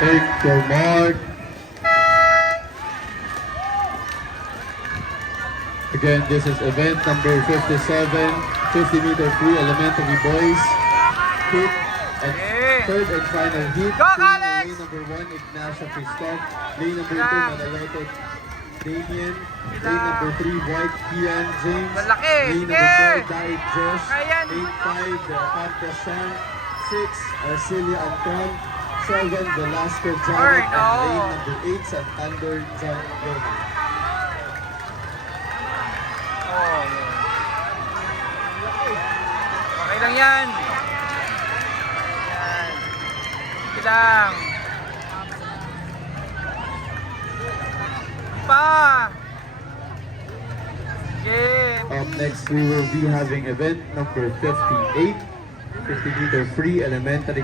Take your mark. Again, this is event number 57, 50-meter free elementary boys. Hit and third and final heat. Go, Alex! Lane number 1, Ignacio Christoph. Lane number 2, Manaloto Damien. Lane number 3, White Kian James. Malaki! Lane Sige! number 4, Diet Josh. Ayan. Lane 5, Campos Sean. 6, Arcelia Anton. 7, Velasco Janet. no. And lane number 8, Santander John Roman. Oh. Okay lang yan. Yan. Sige lang. Pa! Sige. Up next, we will be having event number 58, 50-meter free elementary.